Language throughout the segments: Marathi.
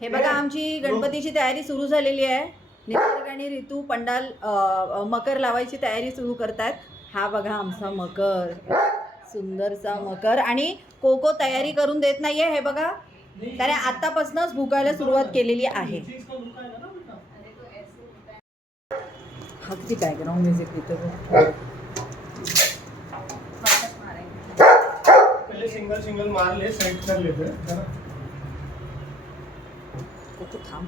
हे बघा आमची गणपतीची तयारी सुरू झालेली आहे. निसर्ग आणि ऋतू पंडाल मकर लावायची तयारी सुरू करतात. हा बघा आमचा मकर, सुंदरसा मकर. आणि कोको तयारी करून देत नाहीये. हे बघा त्याने आतापासूनच भुकायला सुरुवात केलेली आहे. अगदी बॅकग्राऊंड म्युझिक पहले सिंगल सिंगल मार ले, सेट कर लेते हैं. कोको थांब.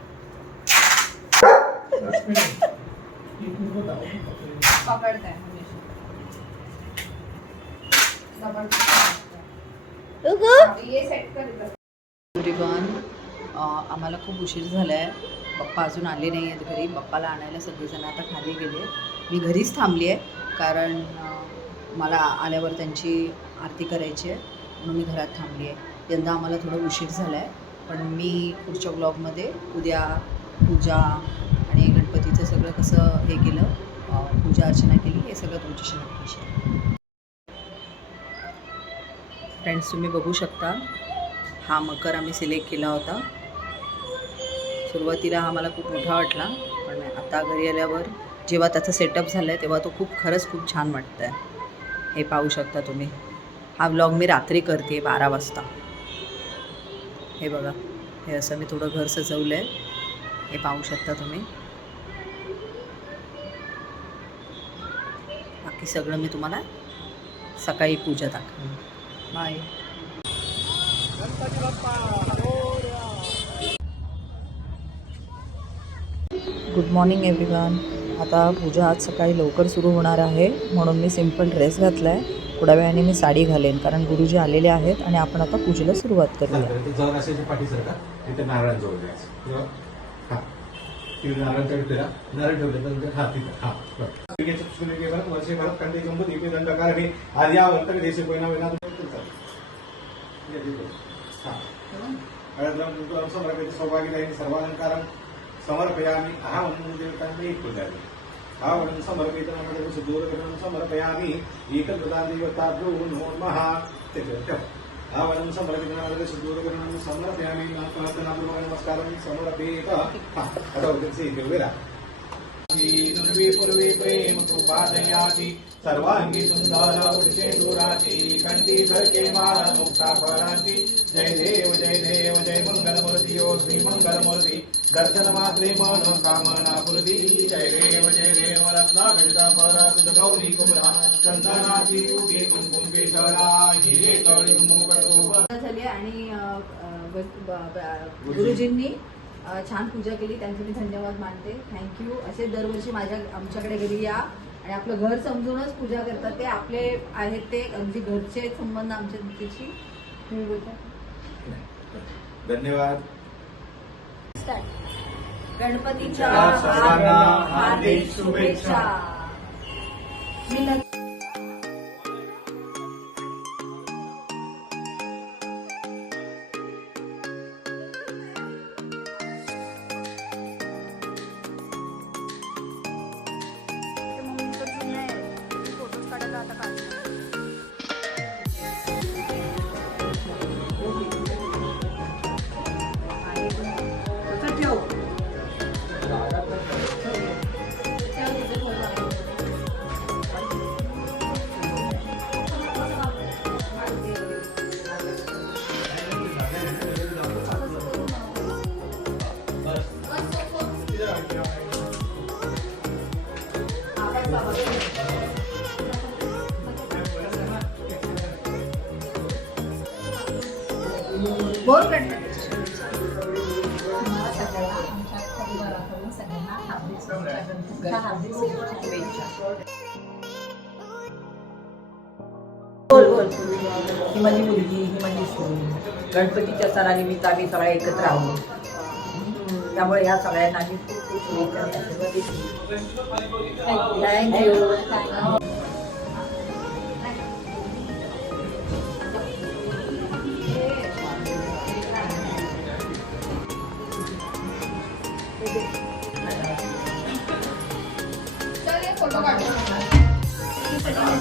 एव्हरीवन, आम्हाला खूप उशीर झाला आहे. पप्पा अजून आले नाही आहेत घरी. पप्पाला आणायला सगळेजण आता खाली गेले. मी घरीच थांबली आहे कारण मला आल्यावर त्यांची आरती करायची आहे म्हणून मी घरात थांबली आहे. यंदा आम्हाला थोडं उशीर झाला आहे, पण मी पुढच्या ब्लॉगमध्ये उद्या पूजा आणि गणपतीचं सगळं कसं हे केलं, पूजा अर्चना केली, हे सगळं तुमच्याशी नक्की शेअर. फ्रेंड्स, तुम्ही बघू शकता हा मकर आम्ही सिलेक्ट केला होता. सुरुवातीला हा मला खूप मोठा वाटला, पण आता घरी आल्यावर जेव्हा त्याचा सेटअप झाला आहे तेव्हा तो खरंच खूप छान वाटतं आहे. हे पाहू शकता तुम्ही. हा व्लॉग मी रात्री करते 12 वाजता. हे बघा, हे असं मी थोडं घर सजवलं आहे. हे पाहू शकता तुम्ही. बाकी सगळं मी तुम्हाला सकाळी पूजा दाखवेन. बाय. Good morning everyone. आता पूजा आज सकाळी लवकर सुरू होणार आहे म्हणून मी सिम्पल ड्रेस घातला आहे. थोड्या वेळाने मी साडी घालेन कारण गुरुजी आलेले आहेत आणि आपण आता पूजेला सुरुवात करूया. समर्पयामि. अहं देवतांते पूजामि. आवरणं समर्पयितं सिद्धूरकरणं समर्पयामि. एकप्रदादेवताभ्यो नमो नमः. आवरणं समर्पयितं सिद्धूरकरणं समर्पयामि. नमस्कारं समर्पयेत. आता उद्याचे देवरा नवे पूर्वे प्रेम कृपादयाति सर्वांगी सुंदर उडसे दुराती कंठी धरके मारा मुक्ता पराती. जय देव जय देव जय मंगलमूर्ती ओ श्री मंगलमूर्ती. दर्शन मात्रे मन कामना पूर्ती. जय देव रत्नागणिता परा तुझ गौरी कुमरा. चंदनाची उगी कुंकुम केशरा हिरे कवळी मुकुट झाली. आणि गुरुजींनी छान पूजा केली, त्यांचे मी धन्यवाद मानते. थँक्यू. असे दरवर्षी आमच्याकडे घरी या आणि आपलं घर समजूनच पूजा करतात. ते आपले आहेत, ते अगदी घरचे संबंध आमच्या तिची. धन्यवाद. गणपतीच्या हार्दिक शुभेच्छा. बोल बोल. ही माझी मुलगी, ही माझी सून. गणपतीच्या सणानिमित्त आम्ही सगळ्या एकत्र आहोत. त्यामुळे ह्या सगळ्यांना आम्ही खूप शुभेच्छा. थँक्यू.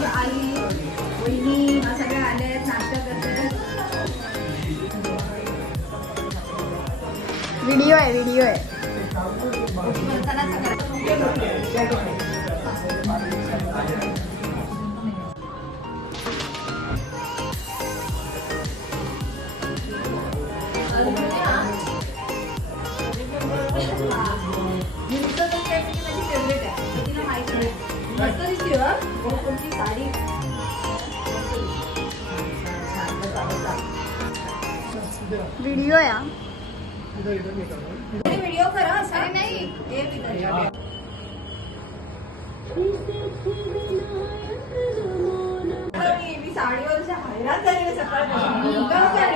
आई वहिनी सगळ्या आल्या आहेत, नाश्ता करतात. व्हिडिओ आहे व्हिडिओ आहे हा. व्हिडिओ करा असा नाही मी साडीवर हैराण झाली सकाळी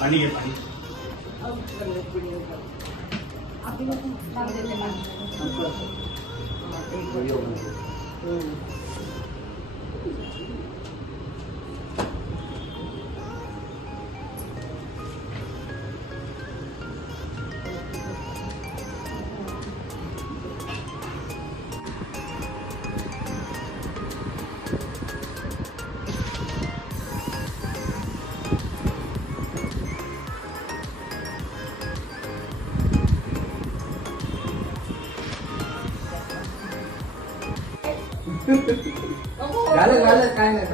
पाणी घे पाणी झालं काय नाही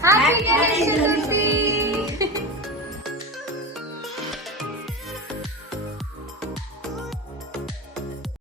Happy Ganesh Chaturthi!